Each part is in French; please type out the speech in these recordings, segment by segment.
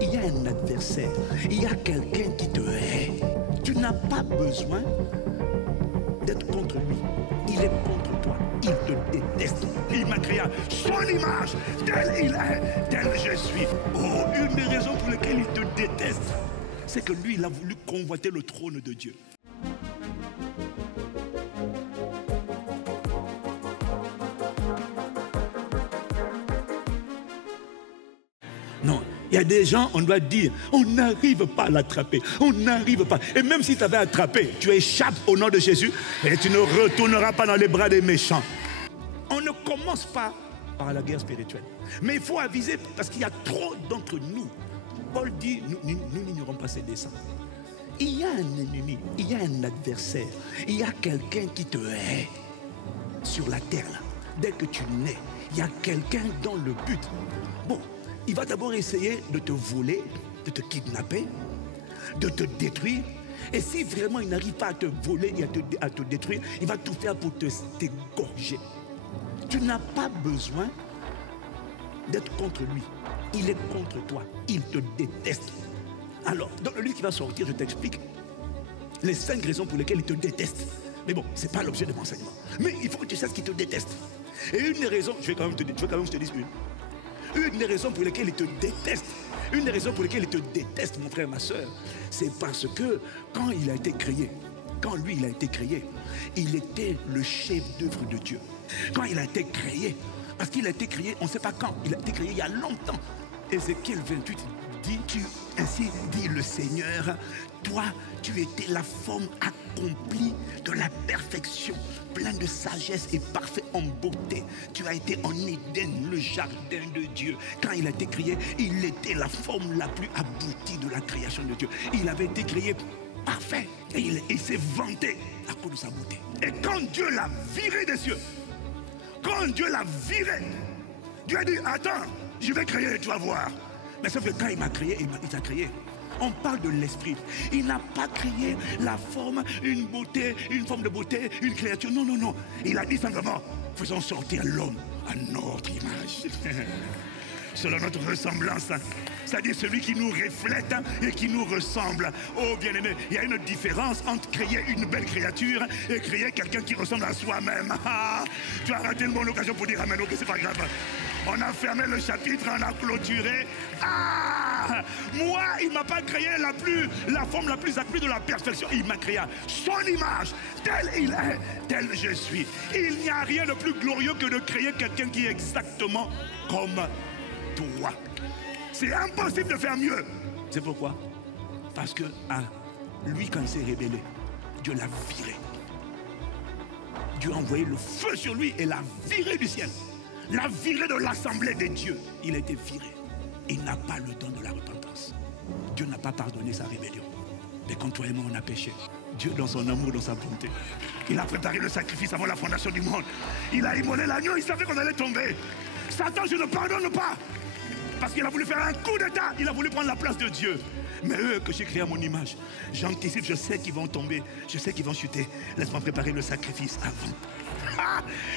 il y a un adversaire, il y a quelqu'un qui te hait. Tu n'as pas besoin d'être contre lui. Il est contre toi. Il te déteste. Il m'a créé à son image. Tel il est, tel je suis. Oh, une des raisons pour lesquelles il te déteste, c'est que lui, il a voulu convoiter le trône de Dieu. Non, il y a des gens, on doit dire, on n'arrive pas à l'attraper, on n'arrive pas. Et même si tu avais attrapé, tu échappes au nom de Jésus et tu ne retourneras pas dans les bras des méchants. On ne commence pas par la guerre spirituelle. Mais il faut aviser parce qu'il y a trop d'entre nous. Paul dit, nous n'ignorons pas ses desseins. Il y a un ennemi, il y a un adversaire, il y a quelqu'un qui te hait sur la terre. Là. Dès que tu nais, il y a quelqu'un dans le but. Bon. Il va d'abord essayer de te voler, de te kidnapper, de te détruire. Et si vraiment il n'arrive pas à te voler et à te détruire, il va tout faire pour t'égorger. Tu n'as pas besoin d'être contre lui. Il est contre toi. Il te déteste. Alors, dans le livre qui va sortir, je t'explique les 5 raisons pour lesquelles il te déteste. Mais bon, ce n'est pas l'objet de mon enseignement. Mais il faut que tu saches qu'il te déteste. Et une des raisons, je vais quand même te dire une. Une des raisons pour lesquelles il te déteste, une des raisons pour lesquelles il te déteste, mon frère, ma soeur, c'est parce que quand il a été créé, quand lui il a été créé, il était le chef d'œuvre de Dieu. Quand il a été créé, parce qu'il a été créé, on ne sait pas quand, il a été créé il y a longtemps. Ézéchiel 28 dit, ainsi dit le Seigneur, toi, tu étais la forme accomplie de la perfection, plein de sagesse et parfait en beauté. Tu as été en Éden, le jardin de Dieu. Quand il a été créé, il était la forme la plus aboutie de la création de Dieu. Il avait été créé parfait et il s'est vanté à cause de sa beauté. Et quand Dieu l'a viré des cieux, Dieu a dit, attends, je vais créer, tu vas voir. Mais sauf que quand il m'a créé, il t'a créé. On parle de l'esprit. Il n'a pas créé la forme, une forme de beauté, une créature. Non, non, non. Il a dit simplement, faisons sortir l'homme à notre image. Selon notre ressemblance. C'est-à-dire celui qui nous reflète et qui nous ressemble. Oh bien-aimé, il y a une différence entre créer une belle créature et créer quelqu'un qui ressemble à soi-même. Tu as raté une bonne occasion pour dire amen, ok, c'est pas grave. On a fermé le chapitre, on a clôturé. Moi, il ne m'a pas créé la forme la plus accrue de la perfection. Il m'a créé à son image. Tel il est, tel je suis. Il n'y a rien de plus glorieux que de créer quelqu'un qui est exactement comme toi. C'est impossible de faire mieux. C'est pourquoi? Parce que lui, quand il s'est rébellé, Dieu l'a viré. Dieu a envoyé le feu sur lui et l'a viré du ciel. L'a viré de l'assemblée des dieux. Il a été viré. Il n'a pas le don de la repentance. Dieu n'a pas pardonné sa rébellion. Mais quand toi et moi on a péché, Dieu dans son amour, dans sa bonté, il a préparé le sacrifice avant la fondation du monde. Il a immolé l'agneau, il savait qu'on allait tomber. Satan, je ne pardonne pas. Parce qu'il a voulu faire un coup d'état, il a voulu prendre la place de Dieu. Mais eux que j'ai créés à mon image, j'anticipe, je sais qu'ils vont tomber, je sais qu'ils vont chuter. Laisse-moi préparer le sacrifice avant.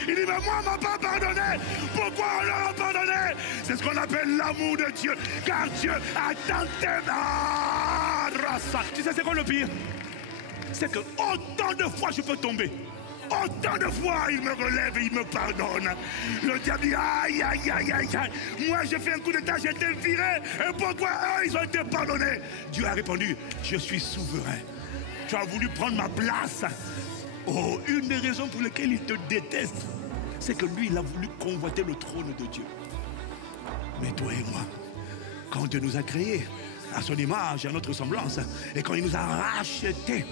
Il dit, mais moi, on ne m'a pas pardonné. Pourquoi on leur a pardonné? C'est ce qu'on appelle l'amour de Dieu. Car Dieu a tant aimé. Tu sais c'est quoi le pire? C'est que autant de fois je peux tomber. Autant de fois il me relève et il me pardonne. Le diable dit aïe aïe aïe aïe aïe. Moi j'ai fait un coup d'état, j'ai été viré. Et pourquoi eux ils ont été pardonnés? Dieu a répondu, je suis souverain. Tu as voulu prendre ma place. Oh, une des raisons pour lesquelles il te déteste, c'est que lui il a voulu convoiter le trône de Dieu. Mais toi et moi, quand Dieu nous a créés à son image, à notre semblance, et quand il nous a rachetés,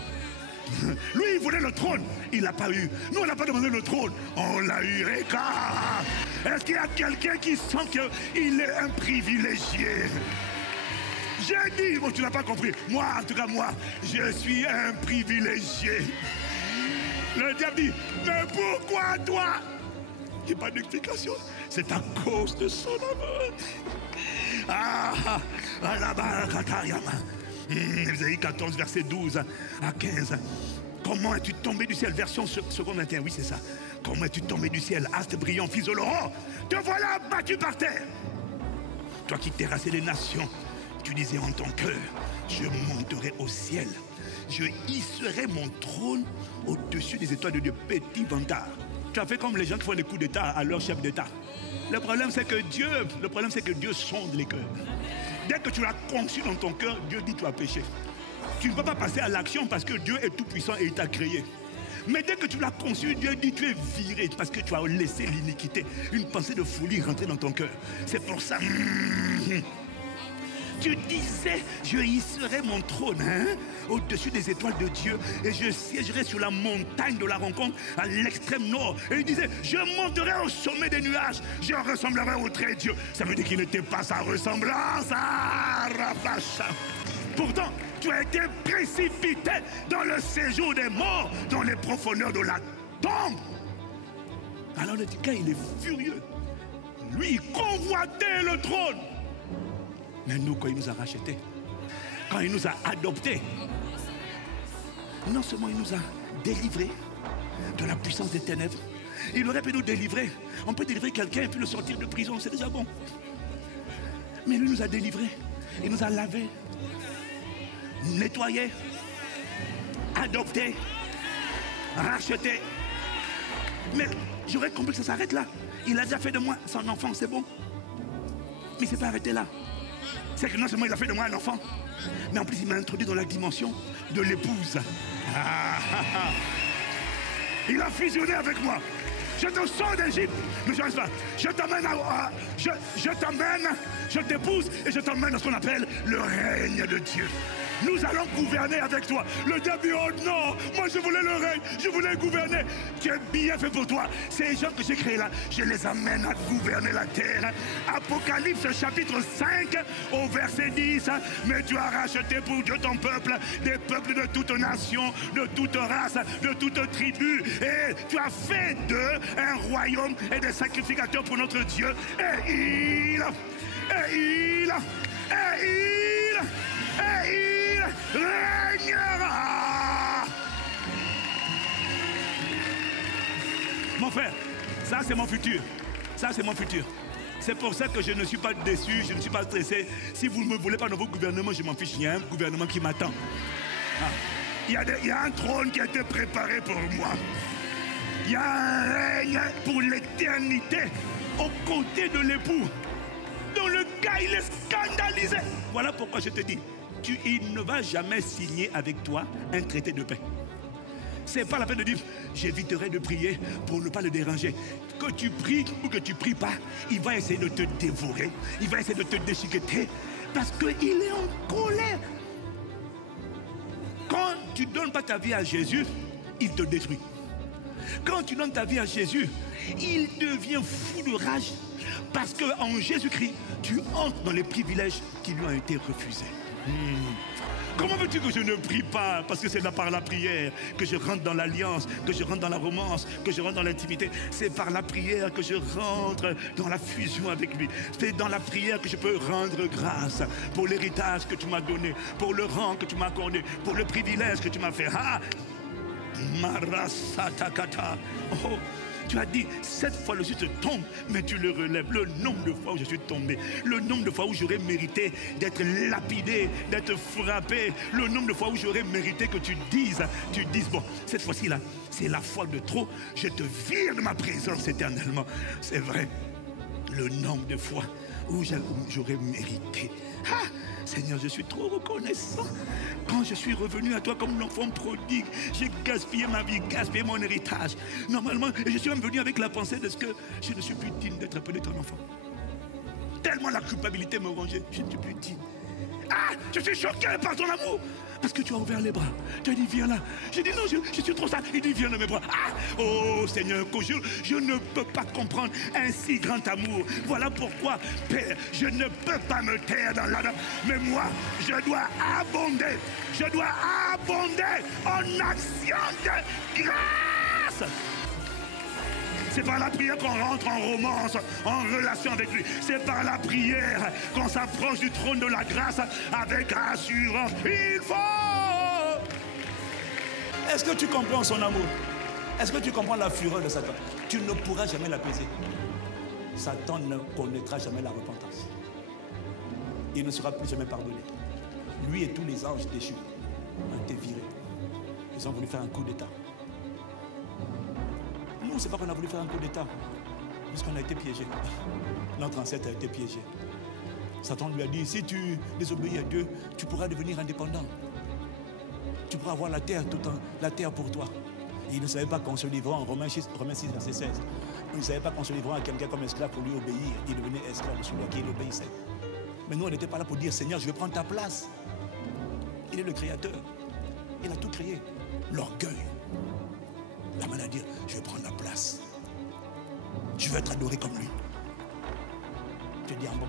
lui, il voulait le trône, il l'a pas eu. Nous, on n'a pas demandé le trône, on l'a eu. Est-ce qu'il y a quelqu'un qui sent qu'il est un privilégié? J'ai dit, bon, tu n'as pas compris. Moi, en tout cas, moi, je suis un privilégié. Le diable dit, mais pourquoi toi? Il n'y a pas d'explication. C'est à cause de son amour. Ésaïe 14, verset 12 à 15. Comment es-tu tombé du ciel? Version seconde 21, oui c'est ça. Comment es-tu tombé du ciel, astre brillant, fils de l'aurore? Te voilà battu par terre. Toi qui terrassais les nations, tu disais en ton cœur, je monterai au ciel. Je hisserai mon trône au-dessus des étoiles de Dieu. Petit vantard. Tu as fait comme les gens qui font des coups d'état à leur chef d'état. Le problème c'est que Dieu sonde les cœurs. Dès que tu l'as conçu dans ton cœur, Dieu dit tu as péché. Tu ne peux pas passer à l'action parce que Dieu est tout puissant et il t'a créé. Mais dès que tu l'as conçu, Dieu dit tu es viré parce que tu as laissé l'iniquité, une pensée de folie rentrer dans ton cœur. C'est pour ça. Tu disais, je hisserai mon trône au-dessus des étoiles de Dieu et je siégerai sur la montagne de la rencontre à l'extrême nord. Et il disait, je monterai au sommet des nuages, je ressemblerai au très Dieu. Ça veut dire qu'il n'était pas sa ressemblance. Pourtant, tu as été précipité dans le séjour des morts, dans les profondeurs de la tombe. Alors le gars, il est furieux. Lui, il convoitait le trône. Mais nous, quand il nous a rachetés, quand il nous a adoptés, non seulement il nous a délivrés de la puissance des ténèbres, il aurait pu nous délivrer. On peut délivrer quelqu'un et puis le sortir de prison, c'est déjà bon. Mais lui nous a délivrés, il nous a lavés, nettoyés, adoptés, rachetés. Mais j'aurais compris que ça s'arrête là. Il a déjà fait de moi son enfant, c'est bon. Mais il ne s'est pas arrêté là. C'est que non seulement il a fait de moi un enfant, mais en plus il m'a introduit dans la dimension de l'épouse. Il a fusionné avec moi. Je te sors d'Égypte, mais je reste pas. Je t'amène je t'épouse et je t'emmène dans ce qu'on appelle le règne de Dieu. Nous allons gouverner avec toi. Le diable, oh non, moi je voulais le règne, je voulais gouverner. Tu es bien fait pour toi. Ces gens que j'ai créés là, je les amène à gouverner la terre. Apocalypse chapitre 5 au verset 10. Mais tu as racheté pour Dieu ton peuple, des peuples de toute nation, de toute race, de toute tribu. Et tu as fait d'eux un royaume et des sacrificateurs pour notre Dieu. Et il régnera. Mon frère, ça c'est mon futur. Ça c'est mon futur. C'est pour ça que je ne suis pas déçu, je ne suis pas stressé. Si vous ne me voulez pas dans vos gouvernements, je m'en fiche. Il y a un gouvernement qui m'attend. Il y a un trône qui a été préparé pour moi. Il y a un règne pour l'éternité aux côtés de l'époux. Donc le gars, il est scandalisé. Voilà pourquoi je te dis, il ne va jamais signer avec toi un traité de paix. C'est pas la peine de dire, j'éviterai de prier pour ne pas le déranger. Que tu pries ou que tu pries pas, il va essayer de te dévorer. Il va essayer de te déchiqueter parce qu'il est en colère. Quand tu ne donnes pas ta vie à Jésus, il te détruit. Quand tu donnes ta vie à Jésus, il devient fou de rage. Parce qu'en Jésus-Christ, tu entres dans les privilèges qui lui ont été refusés. Comment veux-tu que je ne prie pas? Parce que c'est là par la prière que je rentre dans l'alliance, que je rentre dans la romance, que je rentre dans l'intimité. C'est par la prière que je rentre dans la fusion avec lui. C'est dans la prière que je peux rendre grâce pour l'héritage que tu m'as donné, pour le rang que tu m'as accordé, pour le privilège que tu m'as fait. Marasatakata. Oh, tu as dit, 7 fois le juste tombe, mais tu le relèves. Le nombre de fois où je suis tombé, le nombre de fois où j'aurais mérité d'être lapidé, d'être frappé, le nombre de fois où j'aurais mérité que tu dises, bon, cette fois-ci là, c'est la fois de trop, je te vire de ma présence éternellement. C'est vrai, le nombre de fois où j'aurais mérité. Seigneur, je suis trop reconnaissant. Quand je suis revenu à toi comme l'enfant prodigue, j'ai gaspillé ma vie, gaspillé mon héritage. Normalement, et je suis même venu avec la pensée de ce que je ne suis plus digne d'être appelé ton enfant. Tellement la culpabilité me rongeait, je ne suis plus digne. Je suis choqué par ton amour. Parce que tu as ouvert les bras. Tu as dit, viens là. J'ai dit, non, je suis trop sale. Il dit, viens dans mes bras. Oh Seigneur, je ne peux pas comprendre un si grand amour. Voilà pourquoi, Père, je ne peux pas me taire dans l'âme. Mais moi, je dois abonder. Je dois abonder en action de grâce. C'est par la prière qu'on rentre en romance, en relation avec lui. C'est par la prière qu'on s'approche du trône de la grâce avec assurance. Il faut... Est-ce que tu comprends son amour? Est-ce que tu comprends la fureur de Satan? Tu ne pourras jamais l'apaiser. Satan ne connaîtra jamais la repentance. il ne sera plus jamais pardonné. Lui et tous les anges déchus ont été virés. Ils ont voulu faire un coup d'État. Nous, c'est pas qu'on a voulu faire un coup d'État, puisqu'on a été piégé. Notre ancêtre a été piégé. Satan lui a dit, si tu désobéis à Dieu, tu pourras devenir indépendant. Tu pourras avoir la terre pour toi. Et il ne savait pas qu'on se livrant en Romains 6, verset 16. Il ne savait pas qu'on se livrant à quelqu'un comme esclave pour lui obéir. Il devenait esclave de celui à qui il obéissait. Mais nous, on n'était pas là pour dire, Seigneur, je vais prendre ta place. Il est le Créateur. Il a tout créé. L'orgueil. La manière de dire, je vais prendre la place. Je veux être adoré comme lui. Tu dis, bon,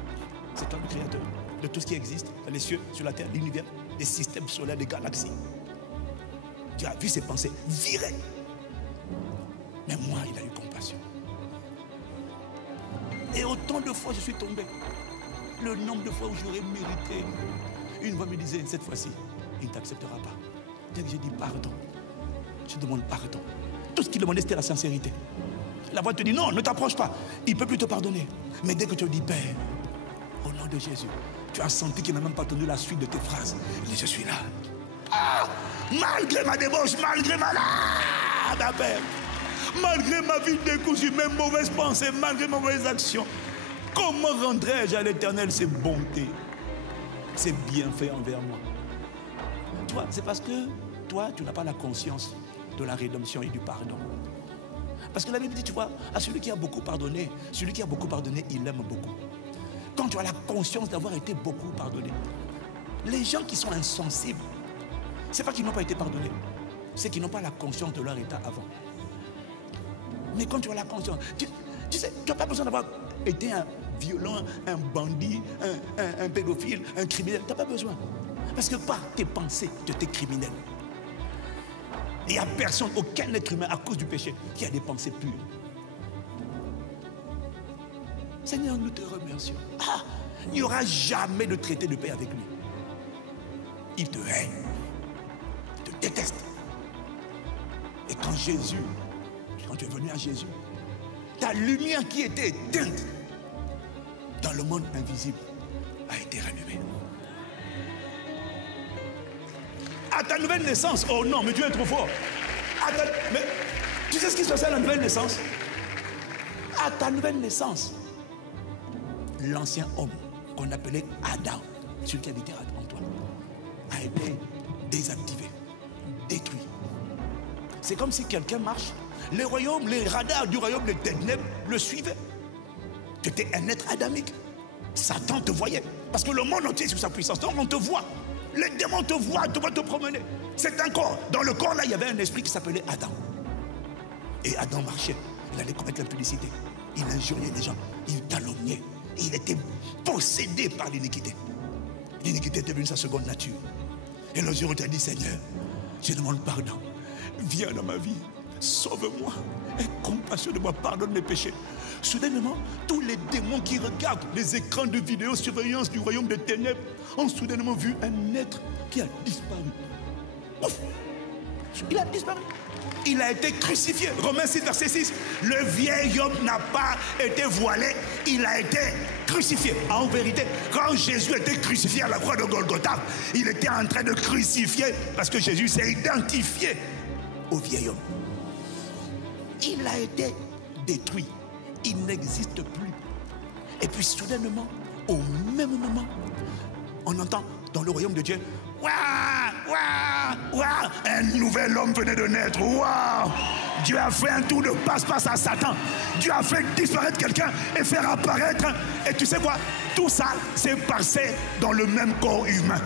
c'est toi le Créateur de tout ce qui existe, dans les cieux, sur la terre, l'univers, les systèmes solaires, les galaxies. Tu as vu ses pensées virées. Mais moi, il a eu compassion. Et autant de fois, je suis tombé. Le nombre de fois où j'aurais mérité. Une voix me disait, cette fois-ci, il ne t'acceptera pas. Dès que j'ai dit pardon, je demande pardon. Tout ce qu'il demandait, c'était la sincérité. La voix te dit, non, ne t'approche pas. Il ne peut plus te pardonner. Mais dès que tu dis, Père, au nom de Jésus, tu as senti qu'il n'a même pas tenu la suite de tes phrases. Il dit, je suis là. Ah, malgré ma débauche, malgré ma Père, malgré ma vie décousue, mes mauvaises pensées, malgré mes mauvaises actions, comment rendrai-je à l'Éternel ses bontés, ses bienfaits envers moi? Tu vois, c'est parce que toi, tu n'as pas la conscience de la rédemption et du pardon. Parce que la Bible dit, tu vois, à celui qui a beaucoup pardonné, il aime beaucoup. Quand tu as la conscience d'avoir été beaucoup pardonné, les gens qui sont insensibles, c'est pas qu'ils n'ont pas été pardonnés, c'est qu'ils n'ont pas la conscience de leur état avant. Mais quand tu as la conscience, tu sais, tu n'as pas besoin d'avoir été un violent, un bandit, un pédophile, un criminel. Tu n'as pas besoin. Parce que par tes pensées, tu étais criminel. Il n'y a personne, aucun être humain, à cause du péché, qui a des pensées pures. Seigneur, nous te remercions. Ah, il n'y aura jamais de traité de paix avec lui. Il te hait. Il te déteste. Et quand tu es venu à Jésus, ta lumière qui était éteinte dans le monde invisible a été rallumée. À ta nouvelle naissance, oh non, mais Dieu est trop fort. Mais tu sais ce qui se passait à la nouvelle naissance? À ta nouvelle naissance, l'ancien homme qu'on appelait Adam, celui qui habitait en toi, a été désactivé, détruit. C'est comme si quelqu'un marche, les radars du royaume des ténèbres le suivaient. Tu étais un être adamique. Satan te voyait. Parce que le monde entier est sous sa puissance. Donc on te voit. Les démons te voient te promener. C'est un corps. Dans le corps là, il y avait un esprit qui s'appelait Adam. Et Adam marchait. Il allait commettre l'impudicité. Il injuriait les gens. Il calomniait. Et il était possédé par l'iniquité. L'iniquité était devenue sa seconde nature. Et le jour où tu as dit, Seigneur, je demande pardon. Viens dans ma vie. Sauve-moi. Aie compassion de moi. Pardonne mes péchés. Soudainement, tous les démons qui regardent les écrans de vidéosurveillance du royaume des ténèbres ont soudainement vu un être qui a disparu. Ouf! Il a disparu. Il a été crucifié. Romains 6, verset 6. Le vieil homme n'a pas été voilé. Il a été crucifié. En vérité, quand Jésus était crucifié à la croix de Golgotha, il était en train de crucifier parce que Jésus s'est identifié au vieil homme. Il a été détruit. Il n'existe plus. Et puis soudainement, au même moment, on entend dans le royaume de Dieu, waouh, waouh, waouh, un nouvel homme venait de naître. Waouh! Dieu a fait un tour de passe-passe à Satan. Dieu a fait disparaître quelqu'un et faire apparaître. Et tu sais quoi? Tout ça s'est passé dans le même corps humain.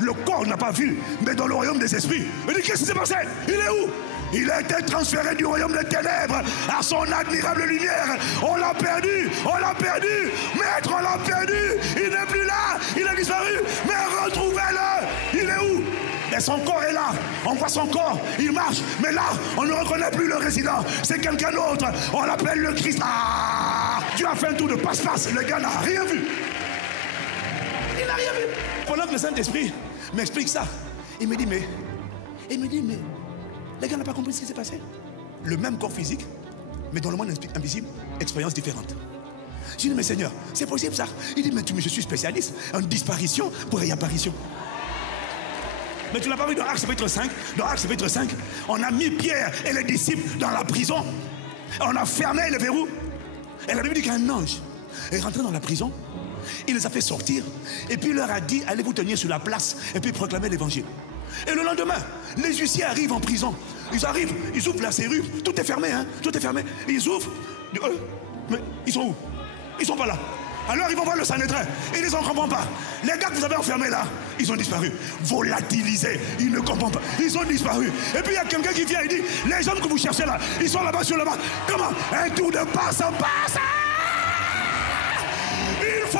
Le corps n'a pas vu, mais dans le royaume des esprits. Il dit, qu'est-ce qui s'est passé? Il est où? Il a été transféré du royaume des ténèbres à son admirable lumière. On l'a perdu, maître, on l'a perdu. Il n'est plus là, il a disparu. Mais retrouvez-le. Il est où? Mais son corps est là, on voit son corps, il marche. Mais là, on ne reconnaît plus le résident. C'est quelqu'un d'autre, on l'appelle le Christ. Ah, Dieu a fait un tour de passe-passe, le gars n'a rien vu. Il n'a rien vu. Pendant que le Saint-Esprit m'explique ça, il me dit, mais les gars n'ont pas compris ce qui s'est passé. Le même corps physique, mais dans le monde invisible, expérience différente. J'ai dit, mais Seigneur, c'est possible ça? Il dit, mais je suis spécialiste en disparition pour réapparition. Mais tu l'as pas vu dans Actes chapitre 5? Dans Actes chapitre 5, on a mis Pierre et les disciples dans la prison. On a fermé les verrous. Et la Bible dit qu'un ange est rentré dans la prison. Il les a fait sortir. Et puis il leur a dit, allez vous tenir sur la place et puis proclamer l'évangile. Et le lendemain, les huissiers arrivent en prison. Ils arrivent, ils ouvrent la serrure. Tout est fermé, hein? Tout est fermé. Ils ouvrent. Mais ils sont où? Ils sont pas là. Alors ils vont voir le Sanhédrin. Ils ne comprennent pas. Les gars que vous avez enfermés là, ils ont disparu. Volatilisés. Ils ne comprennent pas. Ils ont disparu. Et puis il y a quelqu'un qui vient et dit, les hommes que vous cherchez là, ils sont là-bas sur le bas. Comment? Un tour de passe en passe. Il faut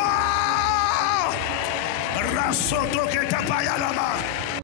Rasoto que tapaya là-bas.